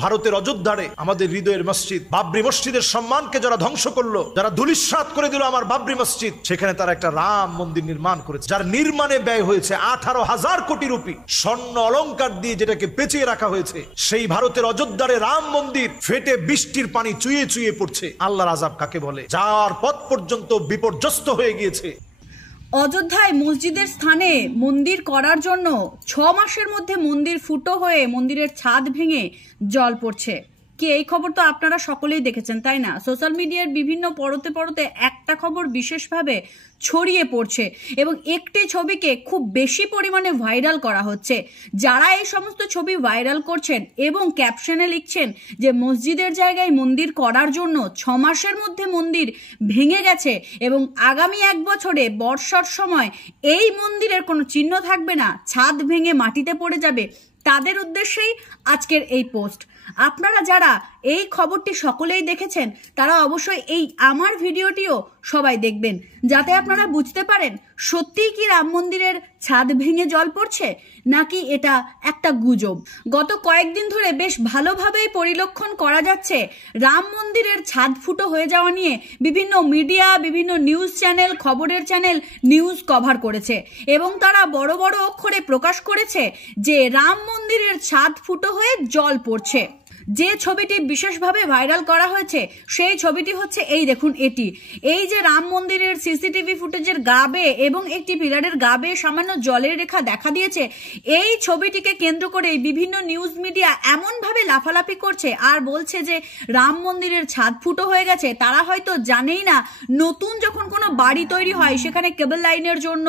ভারতের অযোধ্যারে আমাদের হৃদয়ের মসজিদ বাবরি মসজিদের সম্মানকে যারা ধ্বংস করলো, যারা ধূলিসাৎ করে দিল আমার বাবরি মসজিদ, সেখানে তারা একটা রাম মন্দির নির্মাণ করেছে, যার নির্মাণে ব্যয় হয়েছে 18,000 কোটি রুপি। স্বর্ণ অলংকার দিয়ে যেটাকে পেঁচিয়ে রাখা হয়েছে, সেই ভারতের অযোধ্যারে রাম মন্দির ফেটে বৃষ্টির পানি চুইয়ে চুইয়ে পড়ছে। আল্লাহর আযাব কাকে বলে? যার পথ পর্যন্ত বিপর্যস্ত হয়ে গিয়েছে। অযোধ্যায় মসজিদের স্থানে মন্দির করার জন্য 6 মাসের মধ্যে মন্দির ফুটো হয়ে মন্দিরের ছাদ ভেঙে জল পড়ছে। কি এই খবর তো আপনারা সকলেই দেখেছেন, তাই না? সোশ্যাল মিডিয়ার বিভিন্ন পরতে পরতে একটা খবর বিশেষভাবে ছড়িয়ে পড়ছে এবং একটি ছবিকে খুব বেশি পরিমাণে ভাইরাল করা হচ্ছে। যারা এই সমস্ত ছবি ভাইরাল করছেন এবং ক্যাপশনে লিখছেন যে মসজিদের জায়গায় মন্দির করার জন্য 6 মাসের মধ্যে মন্দির ভেঙে গেছে এবং আগামী 1 বছরে বর্ষার সময় এই মন্দিরের কোনো চিহ্ন থাকবে না, ছাদ ভেঙে মাটিতে পড়ে যাবে, তাদের উদ্দেশ্যেই আজকের এই পোস্ট। আপনারা যারা এই খবরটি সকলেই দেখেছেন তারা অবশ্যই এই আমার ভিডিওটিও সবাই দেখবেন, যাতে আপনারা বুঝতে পারেন সত্যিই কি রাম মন্দিরের ছাদ ভেঙে জল পড়ছে নাকি এটা একটা গুজব। গত কয়েকদিন ধরে বেশ ভালোভাবেই পরিলক্ষণ করা যাচ্ছে রাম মন্দিরের ছাদ ফুটো হয়ে যাওয়া নিয়ে বিভিন্ন মিডিয়া, বিভিন্ন নিউজ চ্যানেল, খবরের চ্যানেল নিউজ কভার করেছে এবং তারা বড় বড় অক্ষরে প্রকাশ করেছে যে রাম মন্দিরের ছাদ ফুটো হয়ে জল পড়ছে। যে ছবিটি বিশেষভাবে ভাইরাল করা হয়েছে সেই ছবিটি হচ্ছে এই দেখুন, এটি। এই যে রাম মন্দিরের সিসিটিভি ফুটেজের গা বেয়ে এবং একটি পিলারের গা বেয়ে সামান্য জলের রেখা দেখা দিয়েছে, এই ছবিটিকে কেন্দ্র করে বিভিন্ন নিউজ মিডিয়া এমনভাবে লাফালাফি করছে আর বলছে যে রাম মন্দিরের ছাদ ফুটো হয়ে গেছে। তারা হয়তো জানেই না নতুন যখন কোনো বাড়ি তৈরি হয় সেখানে কেবল লাইনের জন্য,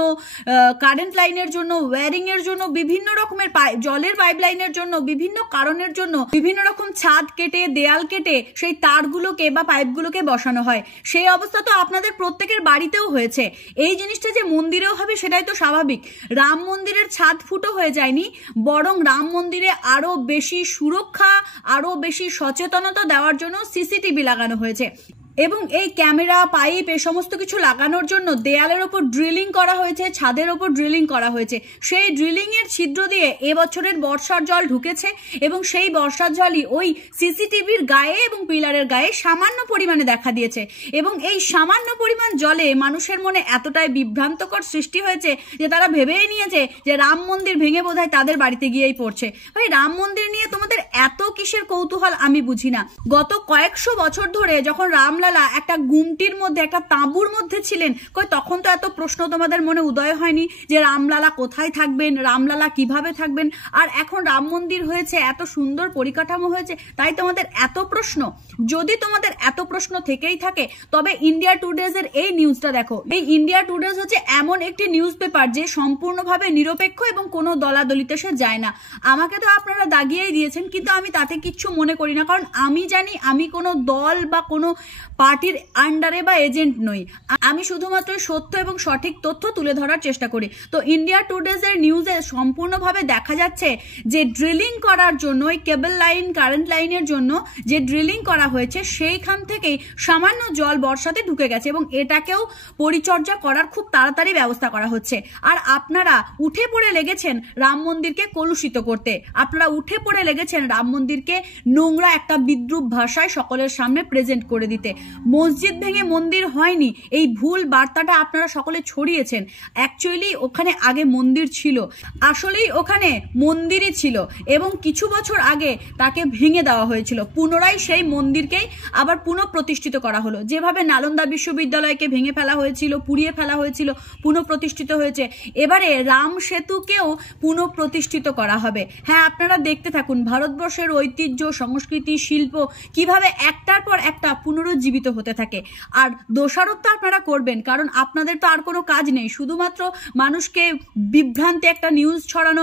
কারেন্ট লাইনের জন্য, ওয়্যারিং এর জন্য, বিভিন্ন রকমের জলের পাইপ লাইনের জন্য, বিভিন্ন কারণের জন্য বিভিন্ন রকম ছাদ কেটে, দেয়াল কেটে সেই তারগুলোকে বা পাইপগুলোকে বসানো হয়। সেই অবস্থা তো আপনাদের প্রত্যেকের বাড়িতেও হয়েছে। এই জিনিসটা যে মন্দিরেও হবে সেটাই তো স্বাভাবিক। রাম মন্দিরের ছাদ ফুটো হয়ে যায়নি, বরং রাম মন্দিরে আরো বেশি সুরক্ষা, আরো বেশি সচেতনতা দেওয়ার জন্য সিসিটিভি লাগানো হয়েছে এবং এই ক্যামেরা, পাইপ, এই সমস্ত কিছু লাগানোর জন্য দেয়ালের ওপর ড্রিলিং করা হয়েছে, ছাদের ওপর ড্রিলিং করা হয়েছে। সেই ড্রিলিং এর ছিদ্র দিয়ে এবছরের বর্ষার জল ঢুকেছে এবং সেই বর্ষার জলই ওই সিসিটিভির গায়ে এবং পিলারের গায়ে সামান্য পরিমাণে দেখা দিয়েছে এবং এই সামান্য পরিমাণ জলে মানুষের মনে এতটাই বিভ্রান্তকর সৃষ্টি হয়েছে যে তারা ভেবেই নিয়েছে যে রাম মন্দির ভেঙে বোধহয় তাদের বাড়িতে গিয়েই পড়ছে। ভাই, রাম মন্দির নিয়ে তোমাদের এত কিসের কৌতূহল আমি বুঝি না। গত কয়েকশো বছর ধরে যখন রামলালা একটা গুমটির মধ্যে, একটা তাঁবুর মধ্যে ছিলেন, তখন তো এত প্রশ্ন তোমাদের মনে উদয় হয়নি যে রামলালা কোথায় থাকবেন, রামলালা কিভাবে থাকবেন। আর এখন রাম মন্দির হয়েছে, এত সুন্দর পরিকাঠামো হয়েছে, তাই তোমাদের এত প্রশ্ন। যদি তোমাদের এত প্রশ্ন থেকেই থাকে তবে ইন্ডিয়া টুডেজ এর এই নিউজটা দেখো। এই ইন্ডিয়া টুডেজ হচ্ছে এমন একটি নিউজ পেপার যে সম্পূর্ণভাবে নিরপেক্ষ এবং কোনো দলাদলিতে সে যায় না। আমাকে তো আপনারা দাগিয়েই দিয়েছেন, কিন্তু আমি তাতে কিচ্ছু মনে করি না, কারণ আমি জানি আমি কোনো দল বা কোনো পার্টির আন্ডারে বা এজেন্ট নই। আমি শুধুমাত্র সত্য এবং সঠিক তথ্য তুলে ধরার চেষ্টা করি। তো ইন্ডিয়া টুডেজ এর নিউজে সম্পূর্ণভাবে দেখা যাচ্ছে যে ড্রিলিং করার জন্য, ওই কেবল লাইন, কারেন্ট লাইনের জন্য যে ড্রিলিং করা হয়েছে সেইখান থেকেই সামান্য জল বর্ষাতে ঢুকে গেছে এবং এটাকেও পরিচর্যা করার খুব তাড়াতাড়ি ব্যবস্থা করা হচ্ছে। আর আপনারা উঠে পড়ে লেগেছেন রাম মন্দিরকে কলুষিত করতে, আপনারা উঠে পড়ে লেগেছেন রাম মন্দিরকে নোংরা একটা বিদ্রূপ ভাষায় সকলের সামনে প্রেজেন্ট করে দিতে। মসজিদ ভেঙে মন্দির হয়নি, এই ভুল বার্তাটা আপনারা সকলে ছড়িয়েছেন। অ্যাকচুয়ালি ওখানে আগে মন্দির ছিল, আসলেই ওখানে মন্দিরই ছিল এবং কিছু বছর আগে তাকে ভেঙে দেওয়া হয়েছিল। পুনরায় সেই মন্দিরকেই আবার পুনঃপ্রতিষ্ঠিত করা হলো। যেভাবে নালন্দা বিশ্ববিদ্যালয়কে ভেঙে ফেলা হয়েছিল, পুড়িয়ে ফেলা হয়েছিল, পুনঃপ্রতিষ্ঠিত হয়েছে, এবারে রাম সেতুকেও পুনঃপ্রতিষ্ঠিত করা হবে। হ্যাঁ, আপনারা দেখতে থাকুন ভারতবর্ষের ঐতিহ্য, সংস্কৃতি, শিল্প কিভাবে একটার পর একটা পুনরুজ্জীবিত হতে থাকে। আর দোষারোপ তো আপনারা করবেন, কারণ আপনাদের তো আর কোনো কাজ নেই, শুধুমাত্র মানুষকে বিভ্রান্তি, একটা নিউজ ছড়ানো,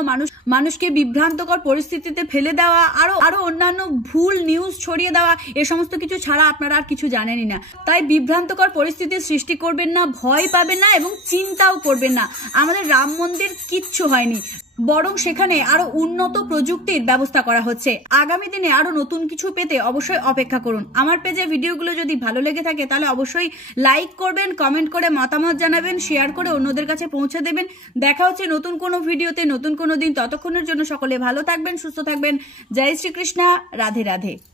মানুষকে বিভ্রান্তকর পরিস্থিতিতে ফেলে দেওয়া, আরো অন্যান্য ভুল নিউজ ছড়িয়ে দেওয়া, এ সমস্ত কিছু ছাড়া আপনারা আর কিছু জানেনই না। তাই বিভ্রান্তকর পরিস্থিতির সৃষ্টি করবেন না, ভয় পাবেন না এবং চিন্তাও করবেন না। আমাদের রাম মন্দির কিচ্ছু হয়নি। বরং সেখানে আরো উন্নত প্রযুক্তির ব্যবস্থা করা হচ্ছে। আগামী দিনে আরো নতুন কিছু পেতে অবশ্যই অপেক্ষা করুন। আমার পেজে ভিডিওগুলো যদি ভালো লেগে থাকে তাহলে অবশ্যই লাইক করবেন, কমেন্ট করে মতামত জানাবেন, শেয়ার করে অন্যদের কাছে পৌঁছে দেবেন। দেখা হচ্ছে নতুন কোনো ভিডিওতে নতুন কোনো দিন। ততক্ষণের জন্য সকলে ভালো থাকবেন, সুস্থ থাকবেন। জয় শ্রীকৃষ্ণ, রাধে রাধে।